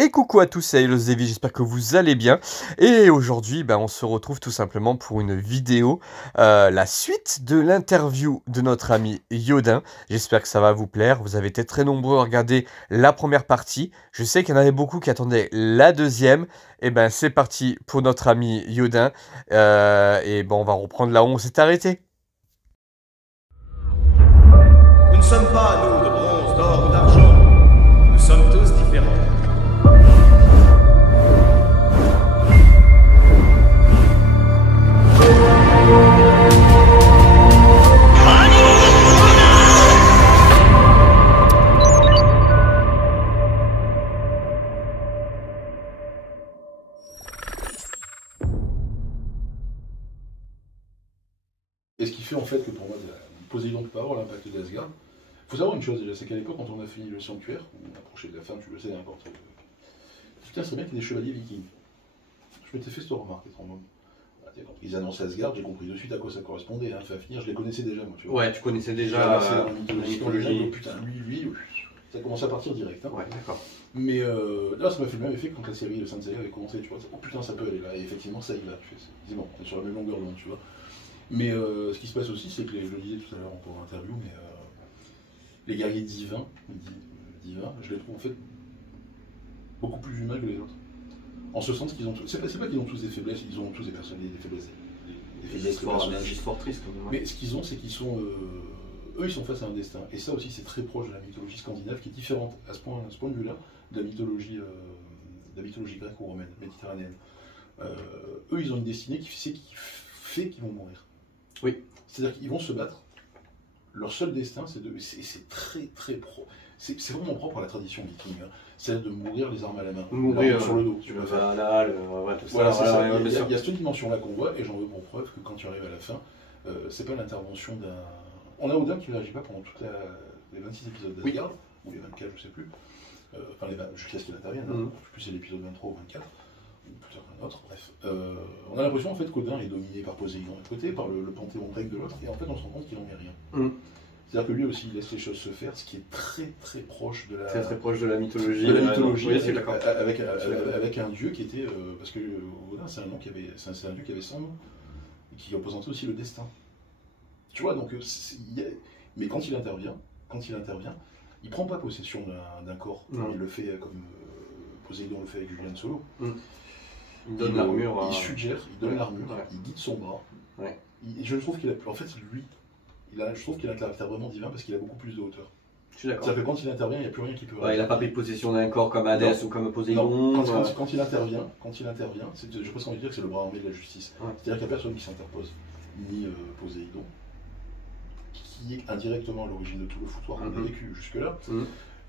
Et coucou à tous, c'est Hello Zevi, j'espère que vous allez bien. Et aujourd'hui, on se retrouve tout simplement pour une vidéo, la suite de l'interview de notre ami Yodin. J'espère que ça va vous plaire. Vous avez été très nombreux à regarder la première partie. Je sais qu'il y en avait beaucoup qui attendaient la deuxième. Et c'est parti pour notre ami Yodin. On va reprendre là où on s'est arrêté. Nous ne sommes pas, nous, de bronze, d'or ou d'argent. Nous sommes tous différents. Et ce qui fait en fait que pour moi, Poséidon peut pas avoir l'impact d'Asgard. Il faut savoir une chose déjà, c'est qu'à l'époque, quand on a fini le sanctuaire, on approchait de la fin, tu le sais, n'importe quoi. Putain, c'est bien qu'il y ait des chevaliers vikings. Je m'étais fait cette remarque, étrangement. Quand ils annoncent Asgard, j'ai compris de suite à quoi ça correspondait. Hein. Enfin, finir, je les connaissais déjà, moi. Tu vois. Ouais, tu connaissais déjà la mythologie. Oh, putain, lui, ça commence à partir direct. Hein. Ouais, d'accord. Mais là, ça m'a fait le même effet que quand la série Le Saint Seiya avait commencé. Tu vois, oh putain, ça peut aller là. Et effectivement, ça y va. C'est bon, on est sur la même longueur d'onde, tu vois. Mais ce qui se passe aussi, c'est que, je le disais tout à l'heure en interview, mais les guerriers divins, je les trouve en fait beaucoup plus humains que les autres. En ce sens qu'ils ont tous. C'est pas qu'ils ont tous des faiblesses, ils ont tous des personnages, des faiblesses. Des faiblesses de personnages. Juste fort triste quand même. Mais ce qu'ils ont, c'est qu'ils sont. Eux, ils sont face à un destin. Et ça aussi, c'est très proche de la mythologie scandinave, qui est différente à ce point de vue-là de la mythologie grecque ou romaine, méditerranéenne. Eux, ils ont une destinée qui fait qu'ils vont mourir. Oui. C'est-à-dire qu'ils vont se battre. Leur seul destin, c'est très très pro. C'est vraiment propre à la tradition viking. Hein. C'est de mourir les armes à la main. Mourir sur le dos. Tu le valhalla, tout ça. Voilà, ça. Il y a cette dimension-là qu'on voit, et j'en veux pour preuve que quand tu arrives à la fin, c'est pas l'intervention d'un. On a Odin qui ne réagit pas pendant les 26 épisodes d'Asgard, ou les 24, je sais plus. Jusqu'à ce qu'il intervienne. Je ne sais plus si c'est l'épisode 23 ou 24. Peut-être un autre, bref. On a l'impression en fait qu'Odin est dominé par Poséidon d'un côté, par le panthéon grec de l'autre, et en fait on se rend compte qu'il n'en est rien. C'est-à-dire que lui aussi il laisse les choses se faire, ce qui est très très proche de la. Très proche de la mythologie. De la mythologie, oui, avec un dieu qui était. Parce que Odin c'est un dieu qui avait son nom, et qui représentait aussi le destin. Tu vois, donc. Mais quand il intervient, il prend pas possession d'un corps, il le fait comme Poséidon le fait avec Julien Solo. Il donne l'armure. Il suggère, il donne l'armure, il guide son bras. Ouais. Je trouve qu'il a. En fait, lui, je trouve qu'il a un caractère vraiment divin parce qu'il a beaucoup plus de hauteur. Je suis d'accord. C'est-à-dire que quand il intervient, il n'y a plus rien qui peut. Il n'a pas pris possession d'un corps comme Hadès ou comme Poséidon. Non. Quand il intervient, j'ai presque envie de dire que c'est le bras armé de la justice. Ouais. C'est-à-dire qu'il n'y a personne qui s'interpose, ni Poséidon, qui est indirectement à l'origine de tout le foutoir qu'on a vécu jusque-là,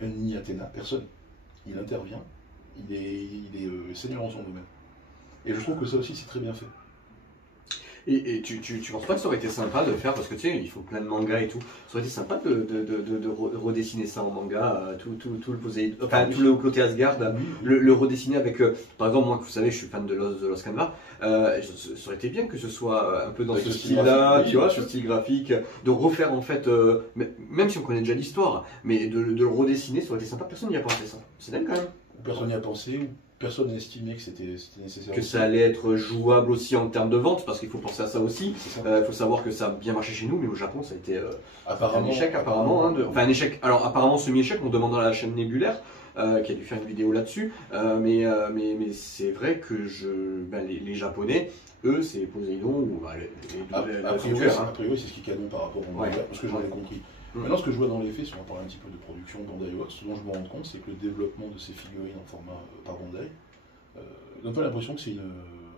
ni Athéna, personne. Il intervient, il est seigneur en son domaine. Et je trouve que ça aussi c'est très bien fait. Et tu penses pas que ça aurait été sympa de faire, parce que tu sais, il faut plein de mangas et tout, ça aurait été sympa de redessiner ça en manga, tout le Poséidon, enfin tout le côté Asgard, le redessiner avec, par exemple, moi, vous savez, je suis fan de Lost Canvas, ça aurait été bien que ce soit un peu dans ce style-là, tu vois, ce style graphique, de refaire en fait, même si on connaît déjà l'histoire, mais de le redessiner, ça aurait été sympa, personne n'y a pensé ça, c'est dingue quand même. Personne n'y a pensé, personne n'a estimé que c'était nécessaire. Que ça allait être jouable aussi en termes de vente, parce qu'il faut penser à ça aussi. Il faut savoir que ça a bien marché chez nous, mais au Japon ça a été un échec apparemment. Enfin un échec, alors apparemment semi-échec, on demande à la chaîne Nébulaire, qui a dû faire une vidéo là-dessus. Mais c'est vrai que les Japonais, eux, c'est Poséidon ou a priori, c'est ce qui est canon par rapport au manga, parce que j'en ai compris. Maintenant, ce que je vois dans les faits, si on va parler un petit peu de production Bandai Works, ce dont je me rends compte, c'est que le développement de ces figurines en format par Bandai donne pas l'impression que c'est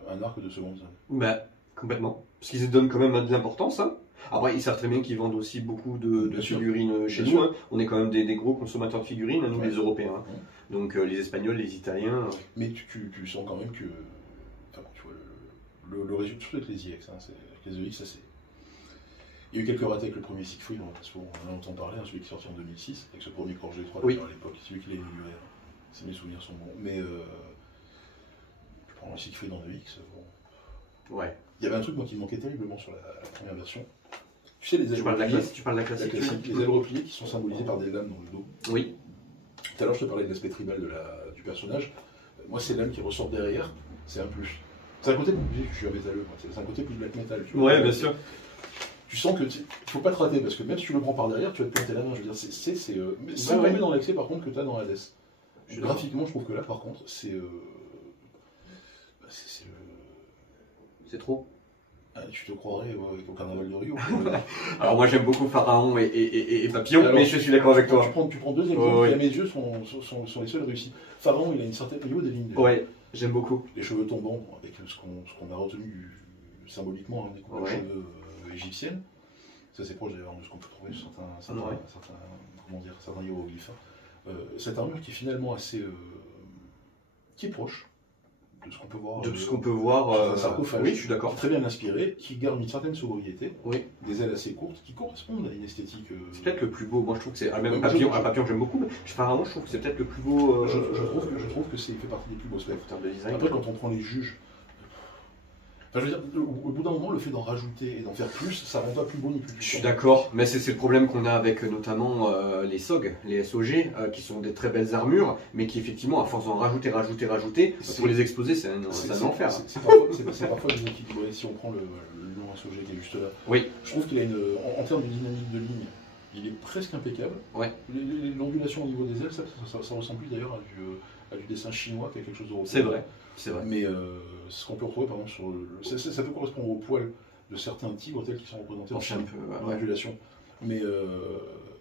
un arc de seconde zone. Complètement. Parce qu'ils se donnent quand même de l'importance. Hein. Après, ils savent très bien qu'ils vendent aussi beaucoup de figurines chez nous. Hein. On est quand même des gros consommateurs de figurines, nous les Européens. Hein. Donc les Espagnols, les Italiens. Mais tu sens quand même que. Enfin, tu vois, le résultat, surtout avec les IX, avec les EX, ça c'est. Il y a eu quelques ratés avec le premier Siegfried, parce qu'on en entend parler, celui qui est sorti en 2006, avec ce premier Corps G3 à l'époque, celui qui l'a inauguré, si mes souvenirs sont bons. Mais je prends le Siegfried en 2X. Bon. Ouais. Il y avait un truc moi, qui me manquait terriblement sur la première version. Tu sais, les ailes tu parles de la classique. les ailes repliées qui sont symbolisées par des lames dans le dos. Oui. Tout à l'heure, je te parlais de l'aspect tribal du personnage. Moi, c'est l'âme qui ressort derrière, c'est un plus. C'est un côté plus, je suis un métalleux, moi. C'est un côté plus black metal. Tu vois. Ouais, bien sûr. Tu sens que faut pas te rater, parce que même si tu le prends par derrière, tu vas te planter la main. Je veux dire, mais sans Ouais, tomber dans l'accès, par contre, que tu as dans Hades. Graphiquement, je trouve que là, par contre, c'est C'est trop. Ah, tu te croirais au carnaval de Rio. Alors moi j'aime beaucoup Pharaon et Papillon, Alors, mais je suis d'accord avec toi. Tu prends deux exemples Ouais. qui, à mes yeux, sont les seuls réussis. Pharaon, il a une certaine niveau des lignes. Ouais, j'aime beaucoup. Les cheveux tombants, avec ce qu'on a retenu symboliquement, des coupes de cheveux égyptiennes. Ça, c'est proche d'ailleurs de ce qu'on peut trouver sur certains hiéroglyphes. Cette armure qui est finalement assez. Qui est proche de ce qu'on peut voir. De ce qu'on peut voir. Un sarcophage. Oui, je suis d'accord. Très bien inspiré, qui garde une certaine sobriété, Oui. des ailes assez courtes, qui correspondent à une esthétique. C'est peut-être le plus beau. Moi je trouve que c'est. Même Ouais, Papillon, Papillon j'aime beaucoup, mais Pharaon je trouve que c'est peut-être le plus beau. Je trouve que c'est fait partie des plus beaux specs. en termes de design. Après, quand on prend les juges. Enfin, je veux dire, au bout d'un moment, le fait d'en rajouter et d'en faire plus, ça rend pas plus beau ni plus Je puissant. suis d'accord, mais c'est le problème qu'on a avec notamment les SOG, les SOG, qui sont des très belles armures, mais qui effectivement, à force d'en rajouter, pour les exposer, c'est un enfer. C'est parfois des équipes. Si on prend le nom SOG qui est juste là, Oui. je trouve qu'il a en termes de dynamique de ligne, il est presque impeccable. Ouais. L'ondulation au niveau des ailes, ça ressemble plus d'ailleurs à du dessin chinois qu'à quelque chose d'européen. C'est vrai. C'est vrai. Mais ce qu'on peut retrouver par exemple ça peut correspondre aux poils de certains tigres tels qu'ils sont représentés en ondulation. Mais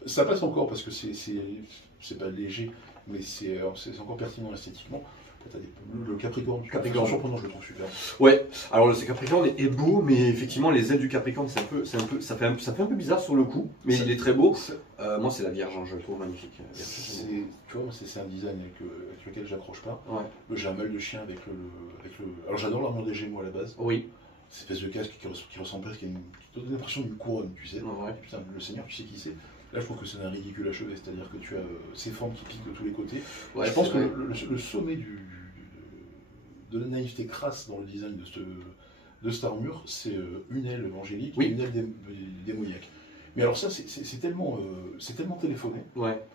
ça passe encore parce que c'est pas léger, mais c'est encore pertinent esthétiquement. Le Capricorne, surprenant, je le trouve super. Ouais, alors le Capricorne est beau, mais effectivement les ailes du Capricorne ça fait un peu bizarre sur le coup, mais il est très beau. Moi c'est la Vierge, je le trouve magnifique. Tu vois, c'est un design avec lequel j'accroche pas. Ouais. J'ai un mal de chien avec le. Alors j'adore l'armure des Gémeaux à la base. Oui. Cette espèce de casque qui ressemble presque à qui donne l'impression d'une couronne, tu sais. Ouais. Putain, le Seigneur, tu sais qui c'est. Là, je trouve que c'est un ridicule achevé, c'est-à-dire que tu as ces formes qui piquent de tous les côtés. Ouais, je pense que le sommet de la naïveté crasse dans le design de cette armure, c'est une aile angélique et une aile démoniaque. Mais alors ça, c'est tellement téléphoné,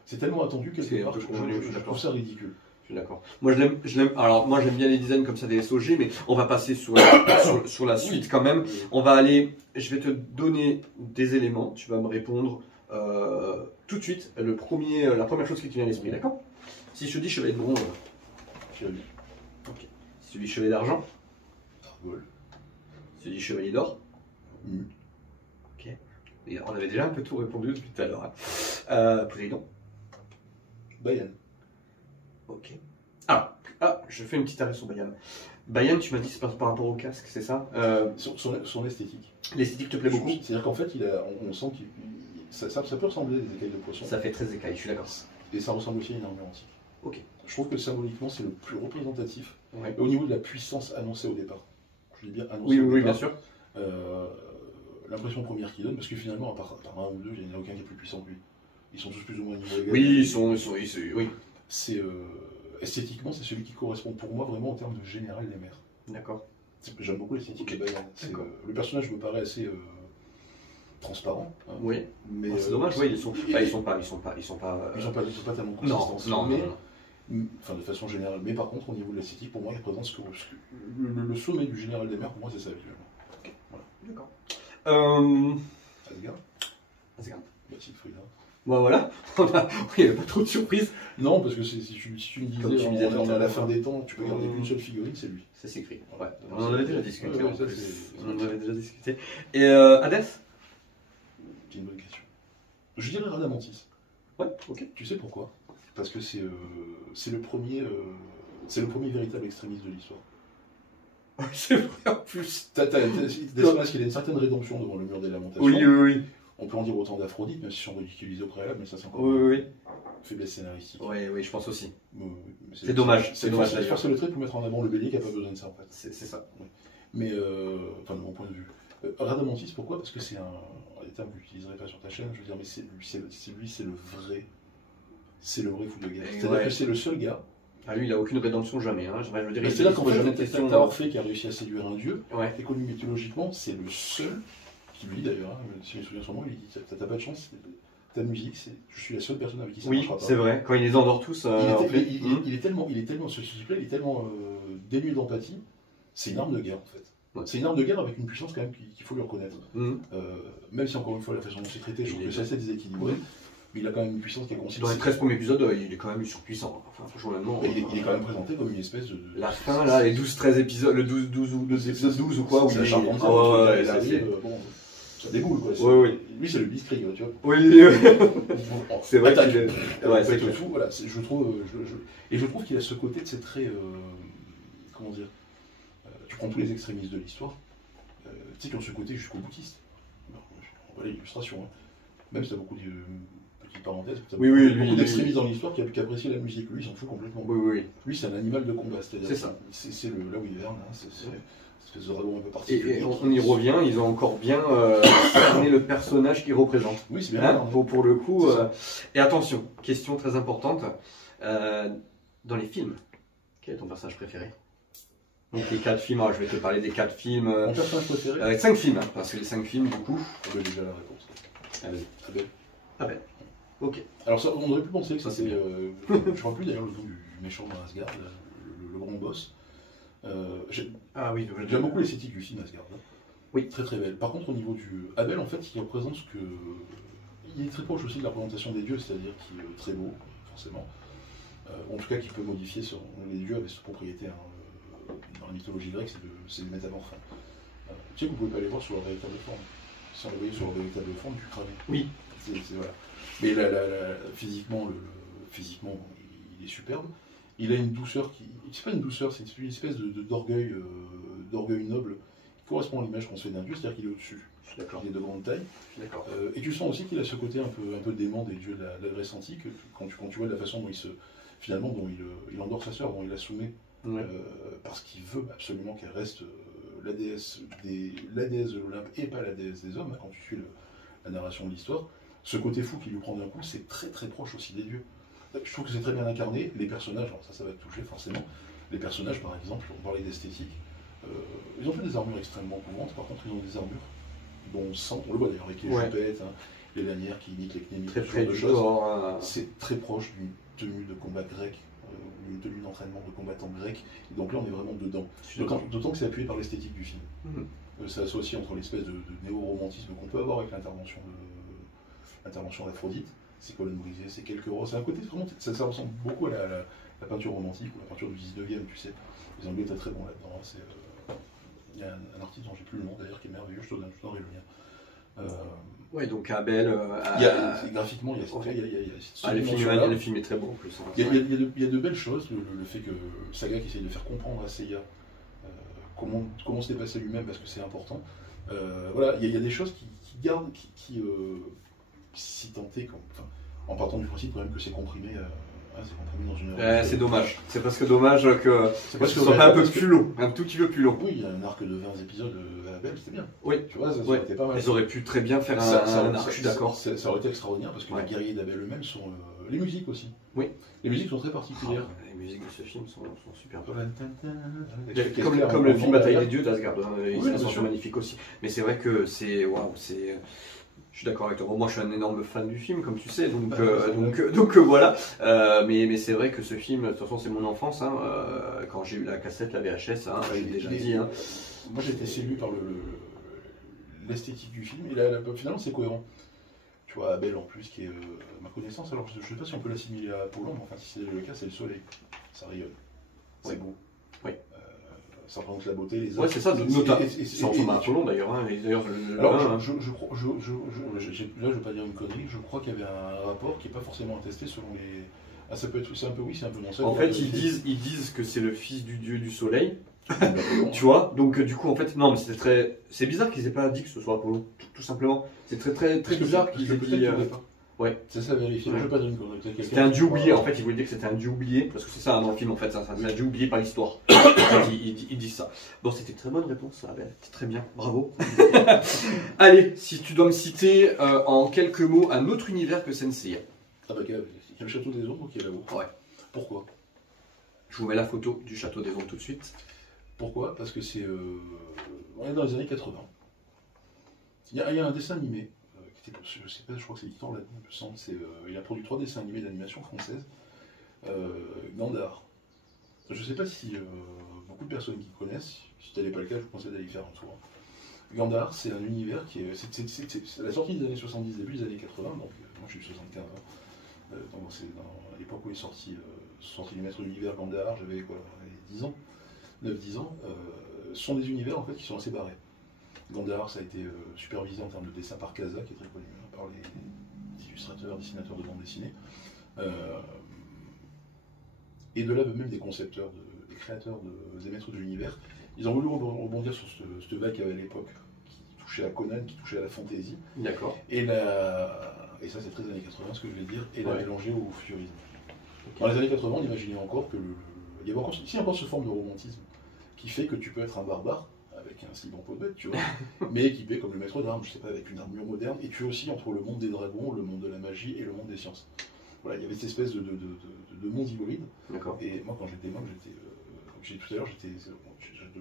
c'est tellement attendu quelque part que je trouve ça ridicule. Je suis d'accord. Moi je l'aime. Alors moi j'aime bien les designs comme ça des SOG, mais on va passer sur la suite quand même. On va aller. Je vais te donner des éléments. Tu vas me répondre tout de suite. La première chose qui te vient à l'esprit, d'accord? Si je te dis chevalier de bronze. Chevalier. Ok. Si je te dis chevalier d'argent. Argol. Si je te dis chevalier d'or. Ok. Et on avait déjà un peu tout répondu depuis tout à l'heure. Président. Bayan. Ok. Je fais une petite arrêt sur Bayan. Bayan, tu m'as dit c'est par rapport au casque, c'est ça? Son esthétique. L'esthétique te plaît beaucoup? C'est-à-dire qu'en fait, on sent qu'il ça peut ressembler à des écailles de poisson. Ça fait très écaille, je suis d'accord. Et ça ressemble aussi à une armure antique. Ok. Je trouve que symboliquement, c'est le plus représentatif. Ouais. Et au niveau de la puissance annoncée au départ. Je dis bien annoncée au départ. Oui, bien sûr. L'impression première qu'il donne, parce que finalement, à part un ou deux, il n'y en a aucun qui est plus puissant que lui. Ils sont tous plus ou moins au niveau égal. Oui, oui. C'est esthétiquement, c'est celui qui correspond pour moi vraiment en termes de général des mers. D'accord. J'aime beaucoup l'esthétique de Bayan. Le personnage me paraît assez transparent. Hein. Oui. Mais c'est dommage. Oui, ils sont pas tellement consistants. Non. Enfin, de façon générale. Mais par contre, au niveau de l'esthétique, pour moi, il représente le sommet du général des mers. Pour moi, c'est ça actuellement. Ok. Voilà. D'accord. Asgard. Siegfried. Bon voilà, il n'y avait pas trop de surprises. Non, parce que si tu me disais, Comme tu disais on est à la fin des temps, tu peux garder qu'une seule figurine, c'est lui. C'est Siegfried. Ouais. On en avait déjà discuté. Ouais, Et Hadès? C'est une bonne question. Je dirais Radamantis. Ouais, ok. Tu sais pourquoi? Parce que c'est le premier véritable extrémiste de l'histoire. C'est vrai en plus. Parce qu'il a une certaine rédemption devant le mur des lamentations. Oui. On peut en dire autant d'Aphrodite, même si sont ridiculisés au préalable, mais ça c'est encore Oui. faiblesse scénaristique. Oui, je pense aussi. C'est dommage. C'est dommage d'ailleurs. Force le trait pour mettre en avant le bélier qui n'a pas besoin de ça en fait. C'est ça. Ouais. Mais, enfin de mon point de vue. Radamantis, pourquoi? Parce que c'est des termes que je n'utiliserai pas sur ta chaîne, je veux dire, mais c'est le vrai. C'est le vrai fou de guerre. C'est-à-dire que c'est le seul gars. Ah, lui, il n'a aucune rédemption jamais. Hein. Je veux dire, c'est là qu'en fait, question. T'as Orphée qui a réussi à séduire un dieu. Ouais. Et connu mythologiquement, c'est le seul qui lui dit d'ailleurs, si je me souviens son nom, il dit t'as pas de chance, ta musique, je suis la seule personne avec qui ça Oui, marchera pas. c'est vrai. Quand il les endort tous, en fait. Il est tellement, ce type-là, il est tellement dénué d'empathie. C'est une arme de guerre en fait. Ouais. C'est une arme de guerre avec une puissance quand même qu'il faut lui reconnaître. Mhm. Même si encore une fois la façon dont c'est traité, je trouve que c'est assez déséquilibré. Mais il a quand même une puissance qui est Dans considérable. les 13 premiers épisodes, il est quand même surpuissant. Enfin, franchement, maintenant. Il est quand même présenté comme une espèce de. La fin, là, les 12-13 épisodes, le 12 ou quoi, où c'est il un est. charpentier, Ah ouais, ça là, c'est. bon, ça déboule quoi. Oui. Lui c'est le Blitzkrieg, tu vois. Oui, C'est vrai attaque. qu'il est- ouais, c'est clair. tout, voilà, je trouve, et je trouve qu'il a ce côté de ces traits, comment dire, tu prends tous les extrémistes de l'histoire, tu sais, qui ont ce côté jusqu'au boutiste. On voit l'illustration, hein. Même si tu as beaucoup de petites parenthèses, t'as Oui, beaucoup lui, d'extrémistes dans l'histoire qui apprécient la musique. Lui, il s'en fout complètement. Oui. Lui, c'est un animal de combat, c'est-à-dire C'est ça. c'est là où il hiverne, hein, c'est une espèce de dragon un peu particulier. Et on y revient, ils ont encore bien cerné le personnage qu'ils représentent. Oui, c'est bien. Hein, pour le coup. C'est ça. Et attention, question très importante. Dans les films, quel est ton personnage préféré? Donc les 4 films, alors je vais te parler des 4 films. Mon personnage préféré 5 films, hein, parce que les 5 films, du coup. On a déjà la réponse. Abel. Abel. Ok. Alors ça, on aurait pu penser que Ça, ça c'est c'est. bien. Je ne me rappelle plus d'ailleurs le nom du méchant dans Asgard, le grand boss. Ah oui, J'aime beaucoup l'esthétique du film Asgard. Là. Oui. Très très belle. Par contre, au niveau du. Abel, en fait, il représente ce que. Il est très proche aussi de la représentation des dieux, c'est-à-dire qu'il est très beau, forcément. En tout cas, qui peut modifier les dieux avaient cette propriété. Hein, dans la mythologie grecque, c'est des métamorphes. Tu sais que vous pouvez pas les voir sur leur véritable forme. Si on les voyait sur leur véritable forme, tu cramais. Oui. Voilà. Mais physiquement, physiquement, il est superbe. Il a une douceur qui. C'est pas une douceur, c'est une espèce d'orgueil noble qui correspond à l'image qu'on se fait d'un dieu, c'est-à-dire qu'il est au-dessus. Je suis d'accord. Il est de grande taille. Je suis d'accord. Et tu sens aussi qu'il a ce côté un peu dément des dieux de la Grèce antique, quand tu vois de la façon dont dont il endort sa sœur, dont il la soumet, Ouais. parce qu'il veut absolument qu'elle reste la déesse de l'Olympe et pas la déesse des hommes, hein, quand tu suis la narration de l'histoire. Ce côté fou qui lui prend d'un coup, c'est très très proche aussi des dieux. Je trouve que c'est très bien incarné. Les personnages, alors ça va te toucher forcément. Les personnages, par exemple, on parlait d'esthétique, ils ont fait des armures extrêmement couvantes, par contre ils ont des armures dont on sent, on le voit d'ailleurs avec les jupettes, hein, les lanières qui imitent les knémites, Très ce près genre de du choses. corps. C'est très proche d'une tenue de combat grecque, d'une tenue d'entraînement de combattant grec. Et donc là on est vraiment dedans. D'autant que c'est appuyé par l'esthétique du film. Ça associe entre l'espèce de néo-romantisme qu'on peut avoir avec l'intervention d'Aphrodite, ses colonnes brisées, ses quelques roses. C'est un côté vraiment, ça ressemble beaucoup à la peinture romantique ou la peinture du 19e, tu sais. Les Anglais étaient très bons là-dedans. Il y a un artiste dont j'ai plus le nom d'ailleurs qui est merveilleux, je te donnerai le lien. Ouais, donc Abel. Graphiquement, il y a le film est très beau en plus. Hein, il y a de belles choses, le fait que Saga qui essaye de faire comprendre à Seiya comment se dépasser lui-même parce que c'est important. Voilà, il y a des choses qui gardent, si tenté, en partant du principe quand même que c'est comprimé dans une heure. C'est dommage. C'est presque dommage que ce soit pas un peu plus long, un tout petit peu plus long. Oui, il y a un arc de 20 épisodes à Abel, c'était bien. Oui. Tu vois, ça aurait été pas mal. Ils auraient pu très bien faire un arc, je suis d'accord. Ça aurait été extraordinaire parce que les guerriers d'Abel eux-mêmes sont. Les musiques aussi. Oui. Les musiques sont très particulières. Les musiques de ce film sont super. Comme Comme le film Bataille des Dieux d'Asgard, ils bien sont sûr. magnifiques aussi. Mais c'est vrai que c'est. Waouh, c'est. Je suis d'accord avec toi. Bon, moi, je suis un énorme fan du film, comme tu sais, donc voilà. Mais c'est vrai que ce film, de toute façon, c'est mon enfance. Hein, quand j'ai eu la cassette, la VHS, hein, j'ai déjà dit. Hein. Moi, j'ai été séduit par l'esthétique du film. Et finalement, c'est cohérent. Tu vois, Abel en plus, qui est à ma connaissance. Alors, je ne sais pas si on peut l'assimiler à Apollon, mais enfin, si c'est le cas, c'est le soleil. Ça rayonne. C'est beau. Oui. Ça représente la beauté, les Ouais, c'est ça, c'est en format Apollon d'ailleurs. Hein, alors, je ne vais pas dire une connerie, je crois qu'il y avait un rapport qui n'est pas forcément attesté selon les. Ah, ça peut être, c'est un peu oui, c'est un peu non. En fait, ils disent que c'est le fils du dieu du soleil. Tu vois, donc du coup, en fait, non, mais c'est bizarre qu'ils aient pas dit que ce soit Apollon, tout simplement. C'est très bizarre qu'ils aient dit. Ouais. C'est ça, vérifier. Ouais. Je ne veux pas dire une connerie. C'était un dieu oublié, en fait, ils voulaient dire que c'était un dieu oublié, parce que c'est ça dans le film, en fait, c'est un dieu oublié par l'histoire. Ils disent ça. Bon, c'était une très bonne réponse, ça, Abel. C'était très bien, bravo. Allez, si tu dois me citer en quelques mots un autre univers que Senseiya. Ah bah, il y a le château des ombres qui est là-haut. Ouais. Pourquoi? Je vous mets la photo du château des ombres tout de suite. Pourquoi? Parce que c'est. On est dans les années 80. Il y a un dessin animé qui je sais pas, je crois que c'est Titan là, il me semble. Il a produit 3 dessins animés d'animation française. Gandar. Je sais pas si beaucoup de personnes qui connaissent, si tel n'est pas le cas, je vous conseille d'aller y faire un tour. Gandar, c'est un univers qui est. C'est la sortie des années 70, début des années 80, donc moi je suis 75 ans. Donc c'est à l'époque où est sorti du maître de l'univers Gandar, j'avais quoi, 10 ans, 9-10 ans. Ce sont des univers en fait qui sont assez barrés. Gandar, ça a été supervisé en termes de dessin par Casa, qui est très connu par les illustrateurs, dessinateurs de bande dessinée. Et de là, même des concepteurs, des créateurs, des maîtres de l'univers, ils ont voulu rebondir sur cette vague qu'il y avait à l'époque, qui touchait à Conan, qui touchait à la fantasy. D'accord. Et ça, c'est très années 80, ce que je vais dire, et la mélanger au futurisme. Dans les années 80, on imaginait encore il y avait encore cette forme de romantisme qui fait que tu peux être un barbare avec un slip en peau de bête, tu vois, mais équipé comme le maître d'armes, je sais pas, avec une armure moderne, et tu es aussi entre le monde des dragons, le monde de la magie et le monde des sciences. Voilà, il y avait cette espèce de monde hybride. D'accord. Et moi, quand j'étais moque, j'ai tout à l'heure,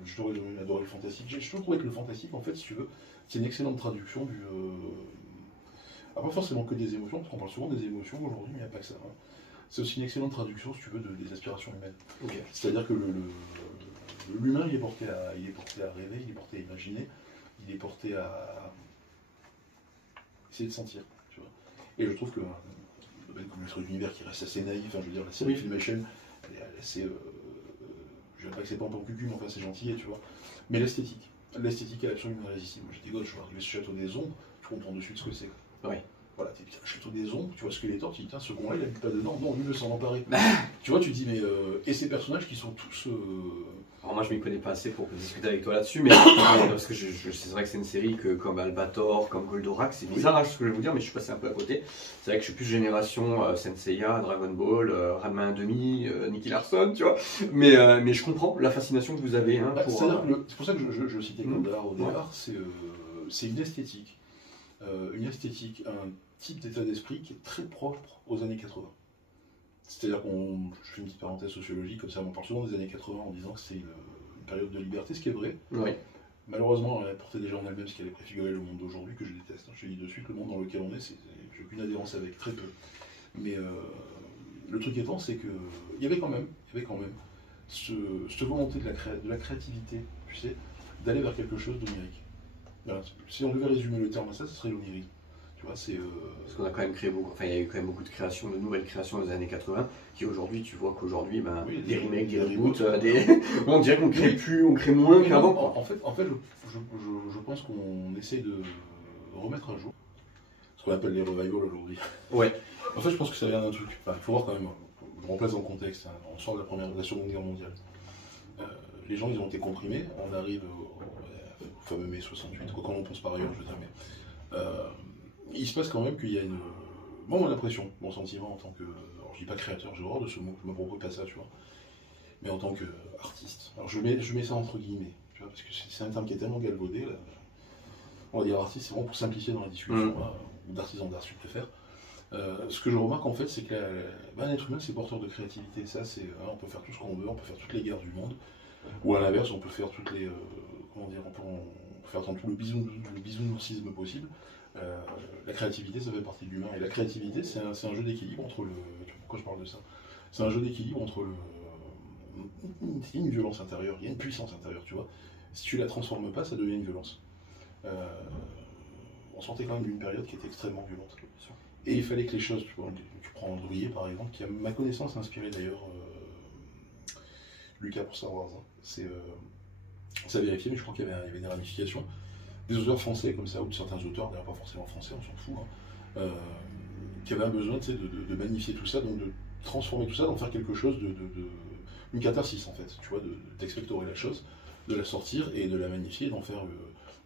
j'aurais adoré le fantastique. J'ai toujours trouvé que le fantastique, en fait, si tu veux, c'est une excellente traduction du. Pas forcément que des émotions, parce qu'on parle souvent des émotions aujourd'hui, mais il n'y a pas que ça. Hein. C'est aussi une excellente traduction, si tu veux, des aspirations humaines. Okay. C'est-à-dire que l'humain, il est porté à rêver, il est porté à imaginer, il est porté à essayer de sentir, tu vois. Et je trouve que comme le truc d'univers qui reste assez naïf, enfin, je veux dire, la série Filmation, elle est assez. Je dirais pas que c'est pas un peu cucu, mais enfin c'est gentil, tu vois. Mais l'esthétique est absolument irrésistible. Moi j'étais gosse, je vois arriver ce château des ombres, tu comprends de suite ce que c'est. Ouais. Voilà, t'es le château des ombres, tu vois Skeletor, tu dis, tiens, ce con-là, il habite pas dedans, non, lui veut s'en emparer. Tu vois, tu dis, mais. Et ces personnages qui sont tous. Alors moi je m'y connais pas assez pour discuter avec toi là-dessus, mais parce que c'est vrai que c'est une série que comme Albator, comme Goldorak, c'est bizarre ce que je vais vous dire, mais je suis passé un peu à côté. C'est vrai que je suis plus génération Senseiya, Dragon Ball, Ranma 1/2, Nicky Larson, tu vois. Mais je comprends la fascination que vous avez. Hein, c'est pour ça que je citais Goldorak au départ, c'est une esthétique, un type d'état d'esprit qui est très propre aux années 80. C'est-à-dire je fais une petite parenthèse sociologique, comme ça on parle souvent des années 80 en disant que c'est une période de liberté, ce qui est vrai. Oui. Malheureusement, elle apportait déjà en elle-même ce qui allait préfigurer le monde d'aujourd'hui, que je déteste. Je te dis de suite, le monde dans lequel on est, j'ai aucune adhérence avec, très peu. Mais le truc étant, c'est qu'il y avait quand même cette volonté de la créativité, tu sais, d'aller vers quelque chose d'onirique. Voilà. Si on devait résumer le terme à ça, ce serait l'onirisme. Parce qu'on a quand même créé il y a eu quand même beaucoup de créations, de nouvelles créations dans les années 80, qui aujourd'hui, tu vois qu'aujourd'hui, des remakes, des reboots, on dirait qu'on crée moins qu'avant. En fait, je pense qu'on essaie de remettre à jour ce qu'on appelle les revivals aujourd'hui. Ouais. En fait, je pense que ça vient d'un truc. Il faut voir quand même, je replace dans le contexte, hein, on sort de la Seconde Guerre mondiale. Les gens, ils ont été comprimés, on arrive au fameux mai 68, quoi qu'on en pense par ailleurs, je veux dire, mais... il se passe quand même qu'il y a une. Moi, mon impression, mon sentiment en tant que. Alors, je dis pas créateur, j'ai horreur de ce mot, je me propose pas ça, tu vois. Mais en tant qu'artiste. Alors, je mets ça entre guillemets, tu vois, parce que c'est un terme qui est tellement galvaudé, là. On va dire artiste, c'est vraiment pour simplifier dans la discussion, ou d'artisan d'art, si tu préfères. Ce que je remarque, en fait, c'est que un être humain, c'est porteur de créativité. Ça, c'est. On peut faire tout ce qu'on veut, on peut faire toutes les guerres du monde. Ou à l'inverse, on peut faire toutes les. Comment dire, on peut faire tout le bisounoursisme possible. La créativité, ça fait partie de l'humain. Et la créativité, c'est un jeu d'équilibre entre le. Pourquoi je parle de ça? C'est un jeu d'équilibre entre le. Il y a une violence intérieure, il y a une puissance intérieure, tu vois. Si tu la transformes pas, ça devient une violence. On sortait quand même d'une période qui était extrêmement violente. Et il fallait que les choses, tu vois, tu prends Androuillet par exemple, qui à ma connaissance a inspiré d'ailleurs Lucas pour Star Wars. Hein. Ça a vérifié, mais je crois qu'il y avait des ramifications. Des auteurs français comme ça, ou de certains auteurs, d'ailleurs pas forcément français, on s'en fout, hein, qui avaient un besoin de magnifier tout ça, donc de transformer tout ça, d'en faire quelque chose une catharsis en fait, tu vois, d'expectorer la chose, de la sortir et de la magnifier, d'en faire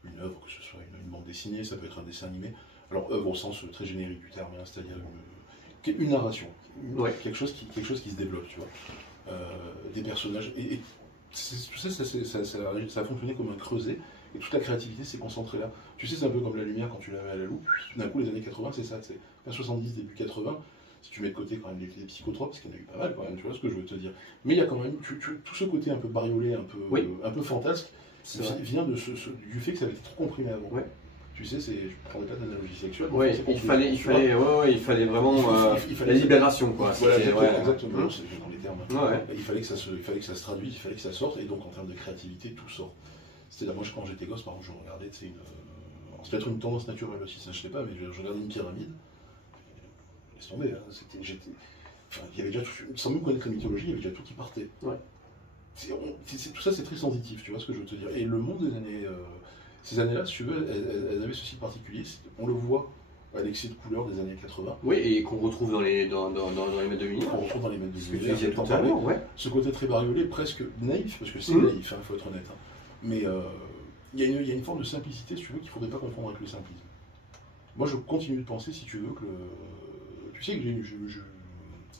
une œuvre, que ce soit une bande dessinée, ça peut être un dessin animé. Alors œuvre au sens très générique du terme, hein, c'est-à-dire une narration, quelque chose qui se développe, tu vois, des personnages, et tout ça, ça a fonctionné comme un creuset. Et toute la créativité s'est concentrée là. Tu sais, c'est un peu comme la lumière quand tu la mets à la loupe. D'un coup, les années 80, c'est ça. C'est fin 70, début 80. Si tu mets de côté quand même les psychotropes, parce qu'il y en a eu pas mal quand même, tu vois ce que je veux te dire. Mais il y a quand même tout ce côté un peu bariolé, un peu fantasque, vient du fait que ça avait été trop comprimé avant. Ouais. Tu sais, je prendrais pas d'analogie sexuelle. Ouais, il fallait vraiment il fallait la libération, quoi. Voilà, C'était- exactement, c'est dans les termes. Ouais. Il fallait que ça se traduise, il fallait que ça sorte, et donc en termes de créativité, tout sort. C'est-à-dire, moi, quand j'étais gosse, par exemple, je regardais, c'est peut-être une tendance naturelle aussi, ça je sais pas, mais je regardais une pyramide. Laisse tomber, hein, il y avait déjà tout, sans même connaître la mythologie, il y avait déjà tout qui partait. Ouais. Tout ça, c'est très sensitif, tu vois ce que je veux te dire. Et le monde des années. Ces années-là, si tu veux, elles avaient ceci de particulier, on le voit à l'excès de couleurs des années 80. Oui, et qu'on retrouve dans les maîtres de l'univers. On retrouve dans les maîtres de Ce que tu l'univers. disais tout à l'heure, ouais. Ce côté très bariolé, presque naïf, parce que c'est naïf, il faut être honnête. Hein. Mais il y a une forme de simplicité, si tu veux, qu'il ne faudrait pas confondre avec le simplisme. Moi, je continue de penser, si tu veux, que tu sais que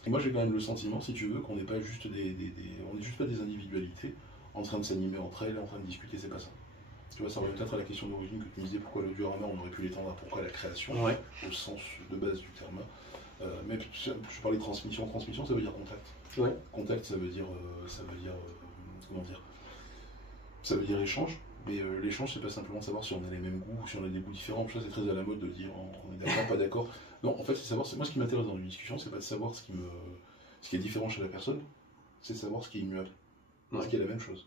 et moi, j'ai quand même le sentiment, si tu veux, qu'on n'est pas juste on n'est juste pas des individualités en train de s'animer entre elles, en train de discuter, c'est pas ça. Tu vois, ça revient peut-être à la question d'origine que tu me disais, pourquoi le diorama, on aurait pu l'étendre à pourquoi la création, au sens de base du terme. Mais je parlais de transmission, ça veut dire contact. Ouais. Contact, ça veut dire comment dire, ça veut dire échange. Mais l'échange, c'est pas simplement de savoir si on a les mêmes goûts ou si on a des goûts différents. Ça, c'est très à la mode de dire on est d'accord, pas d'accord. Non, en fait, c'est savoir. Moi, ce qui m'intéresse dans une discussion, c'est pas de savoir ce qui est différent chez la personne, c'est de savoir ce qui est immuable, ce qui est la même chose.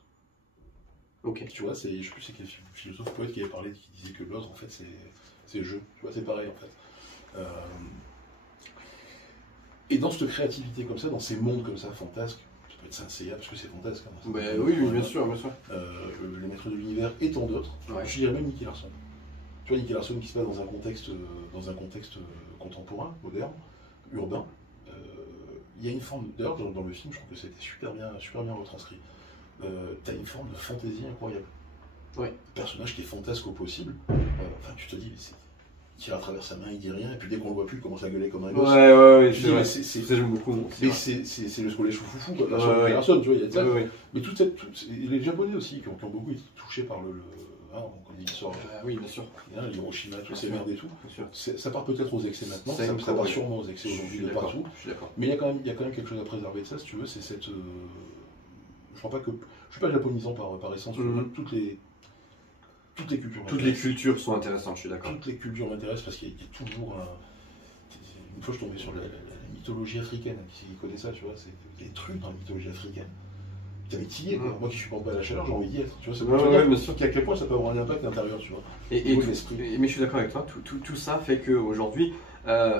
Ok. Tu vois, je sais plus c'est quel philosophe poète qui avait parlé, qui disait que l'autre, en fait, c'est le jeu. Tu vois, c'est pareil, en fait. Et dans cette créativité comme ça, dans ces mondes comme ça, fantasques, ça peut être Saint Seiya, parce que c'est fantasque. Hein, Oui, bien sûr, bien sûr. Les maîtres de l'univers et tant d'autres. Ouais. Je dirais même Nicky Larson. Tu vois, Nicky Larson qui se passe dans un contexte contemporain, moderne, urbain. Il y a une forme, d'ailleurs dans le film, je trouve que c'était super bien retranscrit. T'as une forme de fantaisie incroyable. Ouais. Un personnage qui est fantasque au possible. Enfin, tu te dis, il tire à travers sa main, il dit rien, et puis dès qu'on le voit plus, il commence à gueuler comme un gosse. Ouais, j'aime beaucoup. C'est le scolaire choufoufou, quoi. Personne, tu vois, il y a de ça. Mais les Japonais aussi, qui ont beaucoup été touchés par on connaît l'histoire. Oui, bien sûr. L'Hiroshima, toutes ces merdes et tout. Ça part peut-être aux excès maintenant, ça part sûrement aux excès aujourd'hui de partout. Je suis d'accord. Mais il y a quand même quelque chose à préserver de ça, si tu veux, c'est cette. Je crois pas que. Je suis pas japonisant par essence, toutes les cultures. Toutes les cultures sont intéressantes, je suis d'accord. Toutes les cultures m'intéressent parce qu'il y a toujours un. Une fois, je tombais sur la mythologie africaine, qui connaît ça, tu vois, c'est des trucs dans la mythologie africaine. Mais t'y es, quoi. Moi qui supporte pas la chaleur, j'ai envie d'y être. Tu vois, c'est bien sûr. À quel point ça peut avoir un impact intérieur, tu vois. Mais je suis d'accord avec toi, tout ça fait qu'aujourd'hui,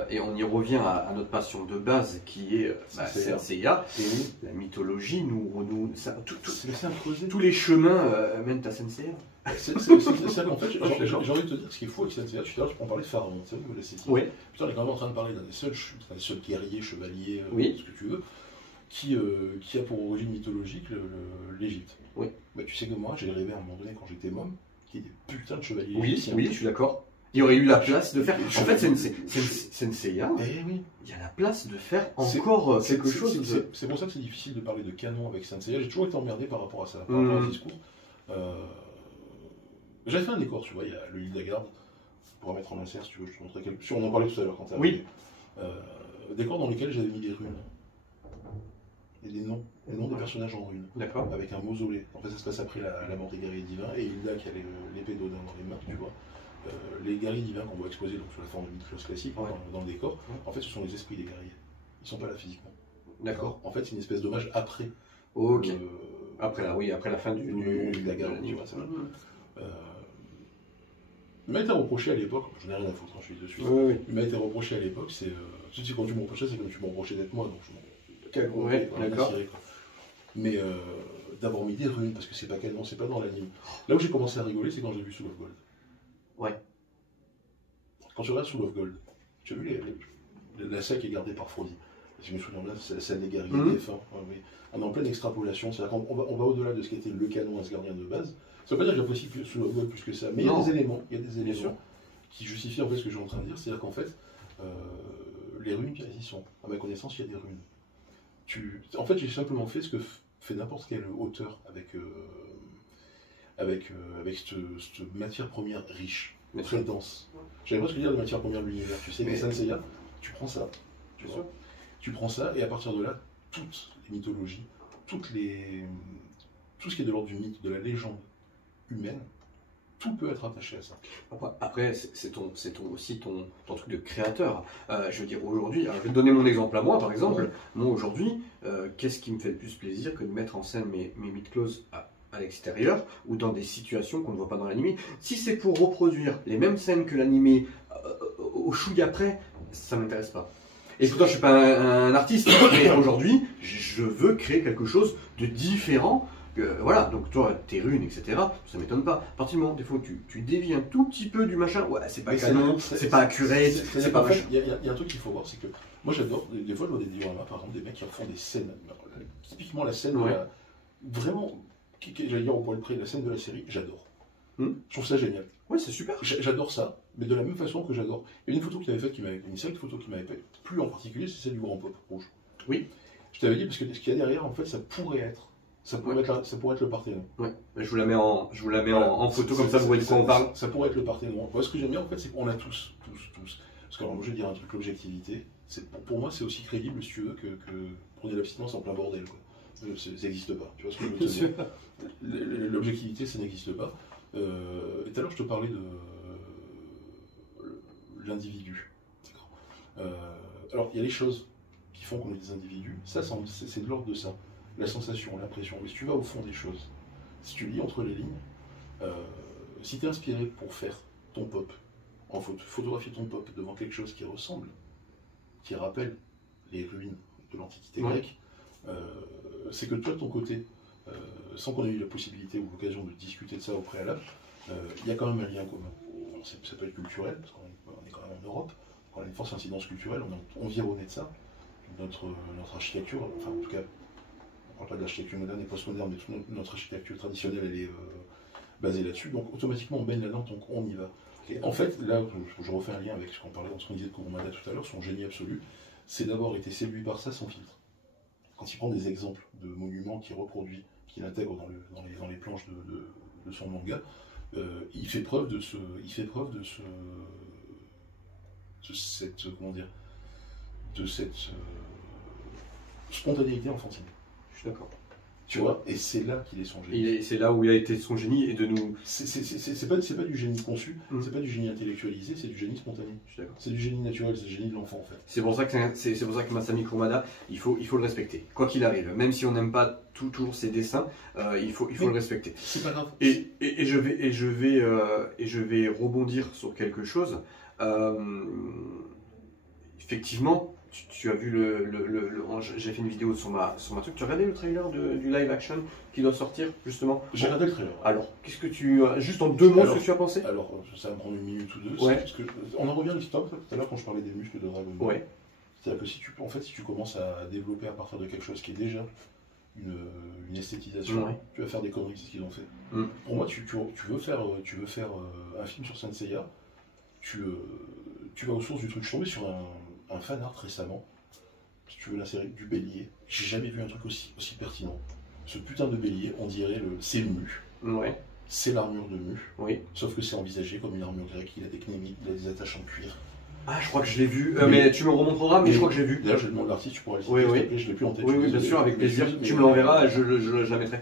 et on y revient à notre passion de base qui est Saint Seiya, la mythologie, tous les chemins mènent à Saint Seiya. C'est ça qu'en fait, j'ai envie de te dire, ce qui est fou avec Saint Seiya, tout à l'heure tu peux en parler de Pharaon, tu sais, au niveau de l'esthétique. Oui. Putain, on est quand même en train de parler d'un des seuls guerriers, chevaliers, ce que tu veux, qui a pour origine mythologique l'Égypte. Oui. Bah, tu sais que moi, j'ai rêvé à un moment donné quand j'étais môme, qu'il y ait des putains de chevaliers égyptiens. Oui, je suis d'accord. Il y aurait eu la place de faire. En fait, c'est une Seiya. Oui. Il y a la place de faire encore quelque chose. C'est pour ça que c'est difficile de parler de canon avec Saint Seiya. J'ai toujours été emmerdé par rapport à ça, par rapport au discours. J'avais fait un décor, tu vois, il y a le livre d'Agarde, pour en mettre en insert si tu veux, je te montrerai quelques. On en parlait tout à l'heure quand tu as Oui. Décor dans lequel j'avais mis des runes. Et des noms des personnages en runes. D'accord. Avec un mausolée. En fait, ça se passe après la mort des guerriers divins, et Hilda qui a l'épée d'Odin dans les mains, tu vois. Les guerriers divins qu'on voit exposés donc, sous la forme de mythos classique dans le décor, en fait, ce sont les esprits des guerriers. Ils sont pas là physiquement. D'accord. En fait, c'est une espèce d'hommage après. Ok. Après la fin du Daguerre, tu vois, ça va. Il m'a été reproché à l'époque, je n'ai rien à foutre, je suis dessus. Il m'a été reproché à l'époque, c'est quand tu me reprochais, c'est comme tu me reprochais d'être moi, donc d'accord. Mais d'avoir mis des runes, parce que c'est pas canon, c'est pas dans l'anime. Là où j'ai commencé à rigoler, c'est quand j'ai vu Soul of Gold. Ouais. Quand tu regardes Soul of Gold, tu as vu la scène qui est gardée par Frody. Si je me souviens bien, c'est la scène des guerriers défunts. On est en pleine extrapolation, c'est-à-dire qu'on va au-delà de ce qui était le canon asgardien de base. Ça veut pas dire que j'apprécie Soul of Gold plus que ça, mais il y a des éléments qui justifient en fait ce que je suis en train de dire, c'est-à-dire qu'en fait, les runes qui y sont. À ma connaissance, il y a des runes. En fait, j'ai simplement fait ce que fait n'importe quel auteur avec cette matière première riche, très dense. J'avais presque dire de matière première de l'univers. Tu sais, mais Saint Seiya, tu prends ça. Tu prends ça, et à partir de là, toutes les mythologies, tout ce qui est de l'ordre du mythe, de la légende humaine, tout peut être attaché à ça. Après, aussi ton truc de créateur. Je veux dire, aujourd'hui, je vais te donner mon exemple à moi, par exemple. Moi, aujourd'hui, qu'est-ce qui me fait le plus plaisir que de mettre en scène mes mythes-closes à l'extérieur ou dans des situations qu'on ne voit pas dans l'animé. Si c'est pour reproduire les mêmes scènes que l'animé au chouïa après, ça m'intéresse pas. Et pourtant, je suis pas un artiste, mais aujourd'hui, je veux créer quelque chose de différent. Voilà, donc toi, tes runes, etc., ça m'étonne pas. À partir du moment, des fois, tu dévies un tout petit peu du machin, ouais, c'est pas canon, c'est pas accurate, c'est pas machin. Il y a un truc qu'il faut voir, c'est que moi j'adore, des fois je vois des dioramas, par exemple, des mecs qui refont des scènes. Typiquement la scène, vraiment, j'allais dire au poil près, la scène de la série, j'adore. Je trouve ça génial. Ouais, c'est super. J'adore ça, mais de la même façon que j'adore. Il y a une photo que tu avais faite, une série de photos qui m'avait plu en particulier, c'est celle du grand pop rouge. Oui. Je t'avais dit, parce que ce qu'il y a derrière, en fait, ça pourrait être le Parthénon. Ouais. Je vous la mets en photo, comme ça vous voyez de quoi on parle. Ça pourrait être le Parthénon. Moi, ce que j'aime bien, en fait, c'est qu'on a tous. Parce que, alors, moi, je vais dire un truc, l'objectivité, pour moi, c'est aussi crédible, si tu veux, que pour des l'abstinence en plein bordel, quoi. Ça n'existe pas. Tu vois ce que je veux te dire? L'objectivité, ça n'existe pas. Et tout à l'heure, je te parlais de l'individu. Alors, il y a les choses qui font qu'on est des individus. Ça, c'est de l'ordre de ça. La sensation, l'impression. Mais si tu vas au fond des choses, si tu lis entre les lignes, si tu es inspiré pour faire ton pop, photographier ton pop devant quelque chose qui ressemble, qui rappelle les ruines de l'Antiquité grecque, c'est que toi, de ton côté, sans qu'on ait eu la possibilité ou l'occasion de discuter de ça au préalable, il y a quand même un lien commun. Alors, ça peut être culturel, parce qu'on est quand même en Europe, on a une forte incidence culturelle, on vit au nez de ça. Notre architecture, enfin en tout cas, on ne parle pas de l'architecture moderne et postmoderne, mais toute notre architecture traditionnelle, elle est basée là-dessus. Donc automatiquement, on baigne là-dedans, donc on y va. Et en fait, là, je refais un lien avec ce qu'on disait de Kurumada tout à l'heure, son génie absolu, c'est d'avoir été séduit par ça sans filtre. Quand il prend des exemples de monuments qu'il reproduit, qu'il intègre dans les planches de son manga, il fait preuve de cette spontanéité enfantine. Je suis d'accord. Tu vois, et c'est là qu'il est son génie. C'est là où il a été son génie et de nous. C'est pas du génie conçu, c'est pas du génie intellectualisé, c'est du génie spontané. Je suis d'accord. C'est du génie naturel, c'est le génie de l'enfant en fait. C'est pour ça que Masami Kurumada, il faut le respecter, quoi qu'il arrive. Même si on n'aime pas toujours ses dessins, il faut le respecter. C'est pas grave. Et je vais rebondir sur quelque chose. Effectivement. Tu as vu j'ai fait une vidéo sur ma truc. Tu as regardé le trailer du live action qui doit sortir justement? J'ai regardé le trailer. Alors, qu'est-ce que juste en 2 mots, ce que tu as pensé? Alors, ça va me prendre 1 minute ou 2. Ouais. Parce que, on en revient à l'histoire tout à l'heure quand je parlais des muscles de Dragon Ball. Ouais. C'est-à-dire que si tu commences à développer à partir de quelque chose qui est déjà une esthétisation, tu vas faire des conneries, c'est ce qu'ils ont fait. Pour moi, tu veux faire un film sur Saint Seiya, tu vas aux sources du truc. Je suis tombé sur un fan art récemment, si tu veux, la série du bélier. J'ai jamais vu un truc aussi pertinent. Ce putain de bélier, on dirait c'est Mu. Ouais. C'est l'armure de Mu. Oui. Sauf que c'est envisagé comme une armure grecque. Il a des knémites, il a des attaches en cuir. Ah, je crois que je l'ai vu. Mais tu me remontreras, mais je crois que j'ai vu. D'ailleurs, je demande l'artiste, tu pourras le citer. Oui. Je l'ai plus en tête. Oui, bien sûr, avec plaisir. Tu me l'enverras et je la mettrai.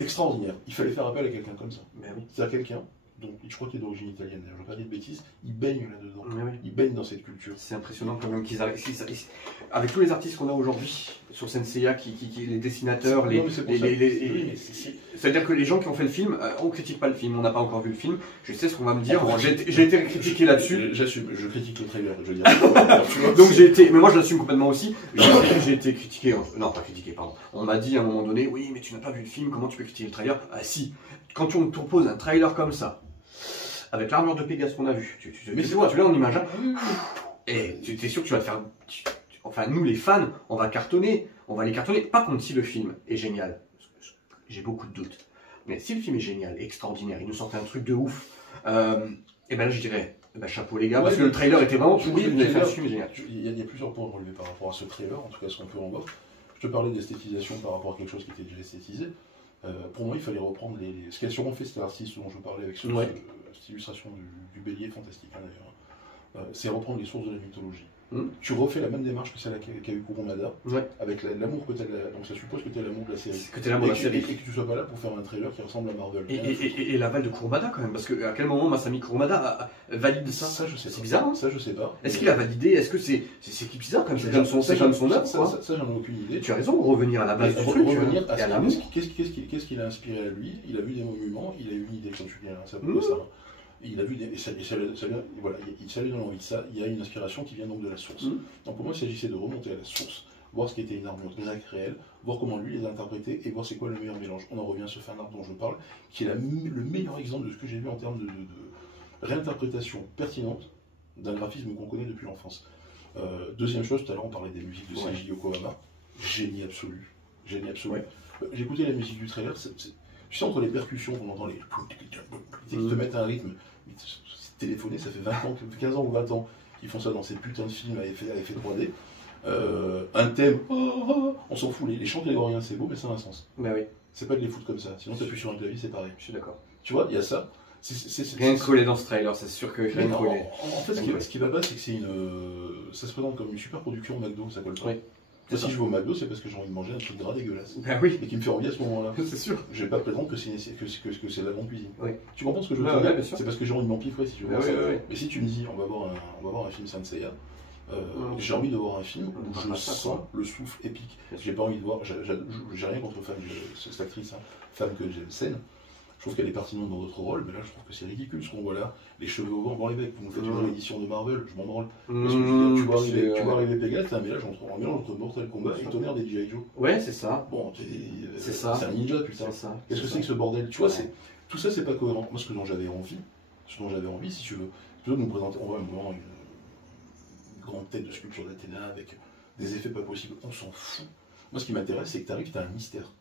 Extraordinaire. Il fallait faire appel à quelqu'un comme ça. Ben oui. C'est à quelqu'un. Donc, je crois qu'il est d'origine italienne, d'ailleurs, je ne vais pas dire de bêtises, il baigne là-dedans, Oui. il baigne dans cette culture. C'est impressionnant quand même qu'ils arrivent. Avec tous les artistes qu'on a aujourd'hui sur Senseiya, les dessinateurs, c'est-à-dire que les gens qui ont fait le film, on critique pas le film, on n'a pas encore vu le film, je sais ce qu'on va me dire, j'ai été critiqué là-dessus. J'assume, je critique le trailer, je veux dire. Donc mais moi je l'assume complètement aussi, j'ai été critiqué, non pas critiqué, pardon. On m'a dit à un moment donné, oui mais tu n'as pas vu le film, comment tu peux critiquer le trailer? Ah si, quand on te propose un trailer comme ça, avec l'armure de Pégase qu'on a vu, tu l'as en image, et tu es sûr que tu vas faire... Enfin, nous les fans, on va les cartonner. Par contre, si le film est génial, j'ai beaucoup de doutes, mais si le film est génial, extraordinaire, il nous sortait un truc de ouf, et ben là je dirais, chapeau les gars, parce que le trailer était vraiment pourri, mais le film est génial. Il y a plusieurs points à relever par rapport à ce trailer, en tout cas ce qu'on peut en voir. Je te parlais d'esthétisation par rapport à quelque chose qui était déjà esthétisé. Pour moi, il fallait reprendre ce qu'a sûrement fait cet artiste dont je parlais avec cette illustration du bélier fantastique, hein, d'ailleurs. C'est reprendre les sources de la mythologie. tu refais la même démarche que celle qu'a eu Kurumada, Ouais. avec l'amour que tu as donc ça suppose que tu as l'amour de la série. Que t'es l'amour de la série. Et que tu sois pas là pour faire un trailer qui ressemble à Marvel. Et l'aval de Kurumada quand même, parce que à quel moment Masami Kurumada valide ça? Ça, je sais pas. C'est bizarre, hein. Ça, je sais pas. Est-ce qu'il a validé? Est-ce que c'est bizarre comme c'est comme son œuvre, quoi. Ça, j'en ai aucune idée. Tu as raison, revenir à la base du truc, Revenir et à à l'amour. qu'est-ce qui l'a inspiré à lui? Il a vu des monuments, il a eu une idée, comme tu dis, ça peut ça. Il a vu et ça lui donne envie de ça. Il y a une inspiration qui vient donc de la source. Donc pour moi, il s'agissait de remonter à la source, voir ce qui était une armure grecque réelle, voir comment lui les a interprétés et voir c'est quoi le meilleur mélange. On en revient à ce fan art dont je parle, qui est le meilleur exemple de ce que j'ai vu en termes de réinterprétation pertinente d'un graphisme qu'on connaît depuis l'enfance. Deuxième chose, tout à l'heure on parlait des musiques de Seiji Yokohama. Génie absolu. Génie absolu. Ouais. J'ai écouté la musique du trailer, tu sais, entre les percussions, on entend les qui te mettent un rythme. Téléphoner, ça fait 20 ans, 15 ans ou 20 ans qu'ils font ça dans ces putains de films à effet 3D. Un thème, on s'en fout, les chants grégoriens c'est beau, mais ça a un sens. Bah oui. C'est pas de les foutre comme ça, sinon t'appuies sur un clavier, c'est pareil. Je suis d'accord. Tu vois, il y a ça. Rien collé dans ce trailer, c'est sûr que rien collé. En fait, ce qui va pas, c'est que ça se présente comme une super production au McDo, ça colle pas. Oui. Si je vais au McDo, c'est parce que j'ai envie de manger un truc gras dégueulasse. Bah oui. Et qui me fait envie à ce moment-là. C'est sûr. Je vais pas prétendre que c'est de la grande cuisine. Oui. Tu comprends ce que je veux dire? C'est parce que j'ai envie de m'empiffrer si tu veux voir ça. Mais si tu me dis, on va voir un film Saint Seiya, j'ai envie de voir un film où je sens le souffle épique. J'ai pas envie de voir, j'ai rien contre cette actrice, femme que j'aime saine. Je trouve qu'elle est pertinente dans d'autres rôles, mais là je trouve que c'est ridicule ce qu'on voit là. Les cheveux au vent, les becs, vous me faites une réédition de Marvel, je m'en branle. Parce que tu vois arriver Pégase, t'as un mélange entre Mortal Kombat et Tonnerre des G.I. Joe. Ouais, c'est ça. Bon, c'est ça. C'est un ninja, putain. Qu'est-ce que c'est que ce bordel? Tu vois, tout ça c'est pas cohérent. Moi, ce dont j'avais envie, si tu veux, c'est plutôt de nous présenter, on va vraiment une grande tête de sculpture d'Athéna avec des effets pas possibles, on s'en fout. Moi, ce qui m'intéresse, c'est que t'arrives, t'as un mystère.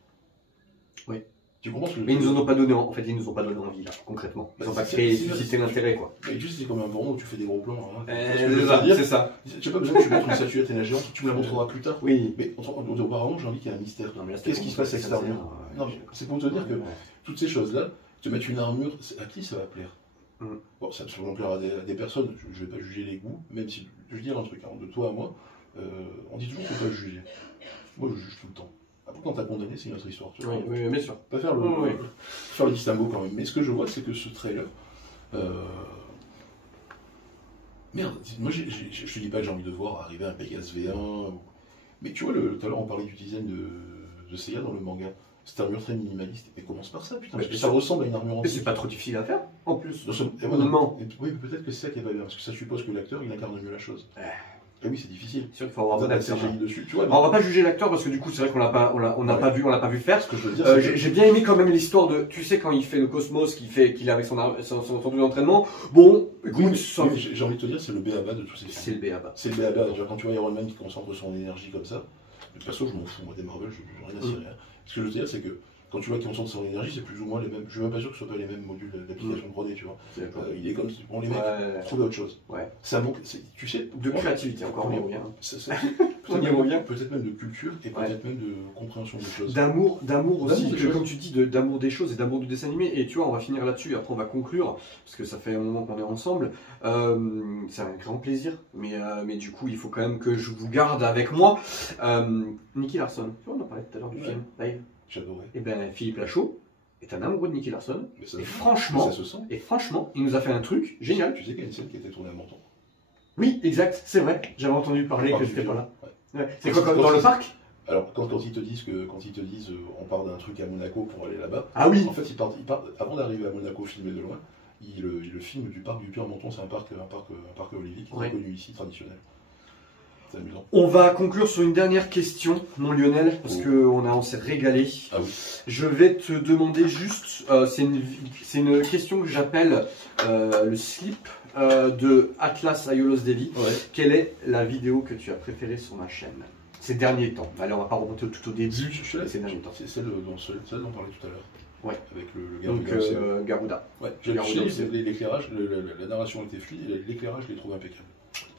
Oui. Tu comprends ce que mais ils nous ont pas donné, en fait, ils nous ont pas donné envie là, concrètement. Ils ont pas créé, suscité l'intérêt quoi. Mais tu sais, c'est comme un porno où tu fais des gros plans. C'est ça. Tu n'as pas besoin que tu mettes une statue Athéna géante, tu me la montreras plus tard. Oui. Mais auparavant, j'ai envie qu'il y ait un mystère. Qu'est-ce qui se passe avec cette armure? Non, c'est pour te dire que toutes ces choses-là, te mettre une armure, à qui ça va plaire? Bon, ça va sûrement plaire à des personnes, je ne vais pas juger les goûts, même si, je veux dire un truc, de toi à moi, on dit toujours qu'il ne faut pas juger. Moi, je juge tout le temps. Après, quand t'as condamné, c'est une autre histoire. Tu vois. Oui, bien sûr. Pas faire le distinguo quand même. Mais ce que je vois, c'est que ce trailer. Merde, moi je te dis pas que j'ai envie de voir arriver un Pegasus V1. Mais tu vois, tout à l'heure on parlait du design de Seiya dans le manga. C'est une armure très minimaliste. Mais commence par ça, putain. Parce que ça ressemble à une armure antique. Mais c'est pas trop difficile à faire, en plus. Non. Oui, mais peut-être que c'est ça qui est pas bien. Parce que ça suppose que l'acteur il incarne mieux la chose. Ah oui, c'est difficile. C'est sûr qu'il faut avoir un bon acteur dessus. Tu vois, on va pas juger l'acteur parce que du coup, c'est vrai qu'on n'a pas vu faire. Ce que je veux dire, j'ai bien aimé quand même l'histoire de, tu sais, quand il fait le Cosmos, qu'il est avec son tenue d'entraînement. Bon, écoute, j'ai envie de te dire, c'est le B.A.B.A. de tous ces films. C'est le B.A.B.A. C'est le B.A.B.A. Déjà, quand tu vois Iron Man qui concentre son énergie comme ça, de toute façon, je m'en fous. Moi, des Marvel, je n'ai rien à cirer. Ce que je veux te dire, c'est que quand tu vois qu'il concentre son énergie, c'est plus ou moins les mêmes. Je suis même pas sûr que ce soit pas les mêmes modules d'application 3D, tu vois. Il est comme si tu prends les mecs, trouver autre chose. Ça manque, tu sais, de créativité, encore mieux, bien. Peut-être même de culture et peut-être même de compréhension des choses. D'amour aussi, comme tu dis, d'amour des choses et d'amour du dessin animé. Et tu vois, on va finir là-dessus, et après on va conclure, parce que ça fait un moment qu'on est ensemble. C'est un grand plaisir, mais du coup, il faut quand même que je vous garde avec moi. Nicky Larson, tu vois, on en parlait tout à l'heure du film, Live. J'adorais. Et ben Philippe Lachaud est un amoureux de Nicky Larson. Et franchement, il nous a fait un truc génial. Tu sais qu'il y a une scène qui a été tournée à Menton. Oui, exact, c'est vrai. J'avais entendu parler que j'étais pas là. C'est quoi, dans le parc? Alors, quand ils te disent on part d'un truc à Monaco pour aller là-bas, ah oui. En fait, ils partent avant d'arriver à Monaco, filmer de loin, ils le filment du parc du Puy-en-Menton. C'est un parc olivier qui est très connu ici, traditionnel. C'est amusant. On va conclure sur une dernière question, mon Lionel, parce qu'on s'est régalé. Ah oui. Je vais te demander juste, c'est une question que j'appelle le slip de Atlas Aiolos Devi. Quelle est la vidéo que tu as préférée sur ma chaîne ces derniers temps? Allez, on va pas remonter tout au début. Ces derniers temps. C'est celle dont on parlait tout à l'heure. Ouais. Avec le Garuda. Ouais. L'éclairage, la narration était fluide et l'éclairage, je l'ai trouvé impeccable.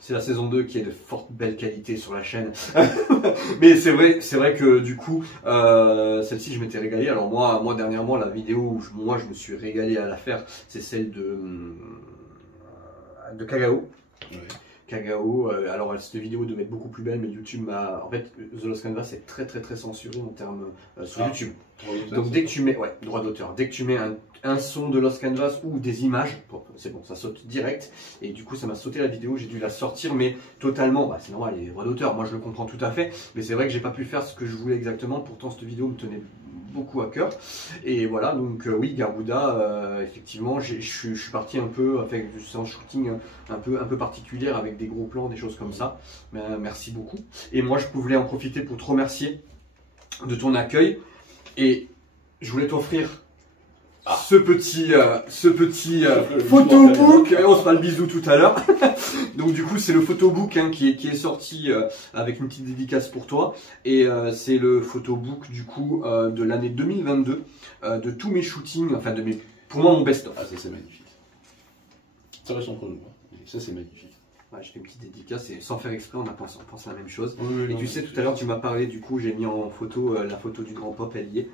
C'est la saison 2 qui est de forte belle qualité sur la chaîne. Mais c'est vrai que du coup, celle-ci je m'étais régalé. Alors moi dernièrement, la vidéo où je me suis régalé à la faire, c'est celle de Kagao. Kagao. Alors cette vidéo devait être beaucoup plus belle, mais YouTube m'a... En fait, The Lost Canvas est très censuré en termes sur YouTube. Donc dès que tu mets... Ouais, droit d'auteur. Dès que tu mets un son de Lost Canvas ou des images, c'est bon, ça saute direct. Et du coup, ça m'a sauté la vidéo, j'ai dû la sortir, mais totalement, bah, c'est normal, les droits d'auteur, moi je le comprends tout à fait. Mais c'est vrai que j'ai pas pu faire ce que je voulais exactement, pourtant cette vidéo me tenait beaucoup à cœur. Et voilà, donc oui, Garuda, effectivement, je suis parti un peu avec une séance shooting un peu particulière avec des gros plans, des choses comme ça. Mais, merci beaucoup. Et moi, je voulais en profiter pour te remercier de ton accueil. Et je voulais t'offrir ce petit photobook. On se fera le bisou tout à l'heure. Donc du coup c'est le photobook hein, qui est sorti avec une petite dédicace pour toi. Et c'est le photobook du coup de l'année 2022 de tous mes shootings, enfin pour moi mon best-of. Ah ça c'est magnifique. Ça reste entre nous, hein. Ça c'est magnifique. Ouais, je fais une petite dédicace et sans faire exprès on pense la même chose. Oui, et non, tu sais tout à l'heure tu m'as parlé du coup j'ai mis en photo la photo du grand pop elle y est.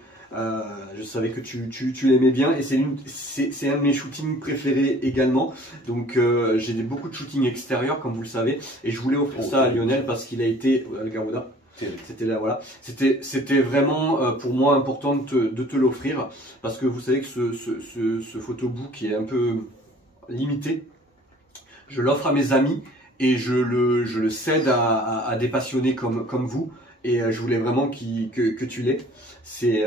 Je savais que tu l'aimais bien et c'est un de mes shootings préférés également. Donc j'ai beaucoup de shootings extérieurs comme vous le savez et je voulais offrir ça à Lionel parce qu'il a été le Garuda. C'était là, voilà. C'était vraiment pour moi important de te l'offrir parce que vous savez que ce photobook est un peu limité. Je l'offre à mes amis et je le cède à des passionnés comme vous. Et je voulais vraiment que tu l'aies. C'est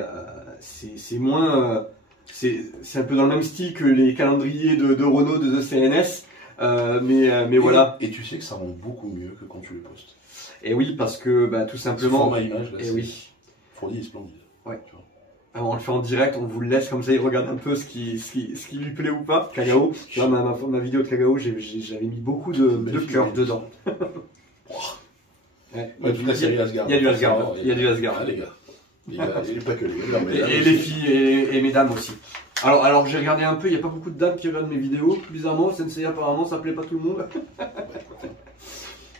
moins... c'est un peu dans le même style que les calendriers de Renault de The CNS. Mais voilà. Et tu sais que ça rend beaucoup mieux que quand tu le postes. Et oui, parce que bah, tout simplement... Ce format image, là, oui. Fourni est splendide. Ouais. Alors, on le fait en direct, on vous le laisse comme ça, il regarde un peu ce qui lui plaît ou pas. Kagao, tu vois, ma vidéo de Kagao, j'avais mis beaucoup de cœur dedans. Ouais, toute la série Asgard. Il y a du Asgard. Il y a du Asgard. Ah, les gars. Il n'y a pas que les gars. Et les filles et mesdames aussi. Alors j'ai regardé un peu, il n'y a pas beaucoup de dames qui regardent mes vidéos. Bizarrement, Sensei apparemment ça plaît pas tout le monde.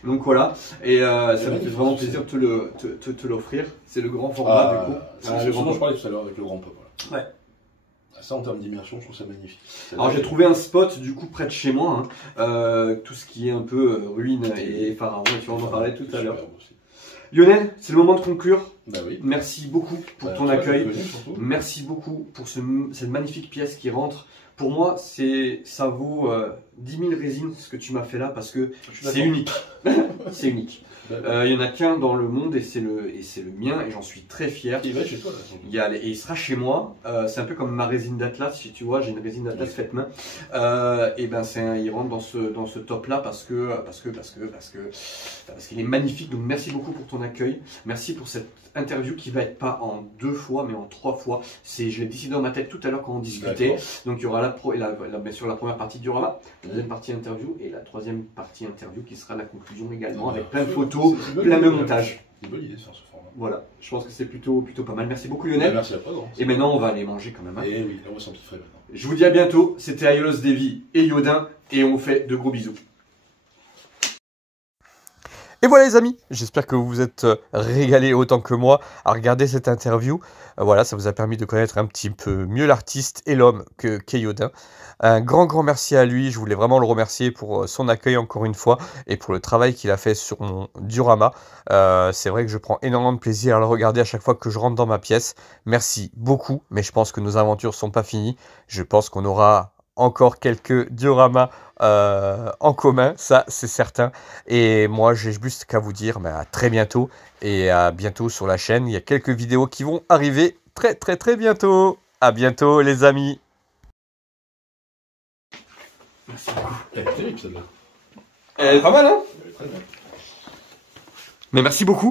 Donc voilà. Et ça me fait vraiment plaisir de te l'offrir. C'est le grand format du coup. C'est ce dont je parlais tout à l'heure avec le grand pop. Ouais. Ça en termes d'immersion, je trouve ça magnifique. Alors j'ai trouvé un spot du coup près de chez moi, hein, tout ce qui est un peu ruine et pharaon, tu en parlais tout à l'heure. Lionel, c'est le moment de conclure. Bah oui. Merci beaucoup pour ton accueil. Merci beaucoup pour cette magnifique pièce qui rentre. Pour moi, ça vaut 10 000 résines ce que tu m'as fait là parce que c'est unique. C'est unique. Il y en a qu'un dans le monde et c'est le mien et j'en suis très fier. Il va être chez toi là. Et il sera chez moi. C'est un peu comme ma résine d'Atlas, si tu vois, j'ai une résine d'Atlas faite main. Et ben il rentre dans ce top là parce qu'il est magnifique. Donc merci beaucoup pour ton accueil. Merci pour cette interview qui va être pas en 2 fois mais en 3 fois. Je l'ai décidé dans ma tête tout à l'heure quand on discutait. Donc il y aura bien sûr la première partie du diorama, la deuxième partie interview et la troisième partie interview qui sera la conclusion également avec plein de photos, plein de montages. C'est une bonne idée de faire ce format. Voilà, je pense que c'est plutôt pas mal. Merci beaucoup Lionel. Merci à toi. Et maintenant on va aller manger quand même. Hein. Et oui, là on va s'empiffrer maintenant. Je vous dis à bientôt, c'était Aiolos Devi et Yodin et on vous fait de gros bisous. Et voilà les amis, j'espère que vous vous êtes régalés autant que moi à regarder cette interview. Voilà, ça vous a permis de connaître un petit peu mieux l'artiste et l'homme qu'est Yodin. Un grand merci à lui, je voulais vraiment le remercier pour son accueil encore une fois et pour le travail qu'il a fait sur mon diorama. C'est vrai que je prends énormément de plaisir à le regarder à chaque fois que je rentre dans ma pièce. Merci beaucoup, mais je pense que nos aventures sont pas finies. Je pense qu'on aura encore quelques dioramas en commun, ça c'est certain. Et moi j'ai juste qu'à vous dire à très bientôt et à bientôt sur la chaîne. Il y a quelques vidéos qui vont arriver très bientôt. À bientôt les amis. Merci beaucoup. Elle est terrible celle-là. Elle est pas mal hein. Elle est très bien. Mais merci beaucoup.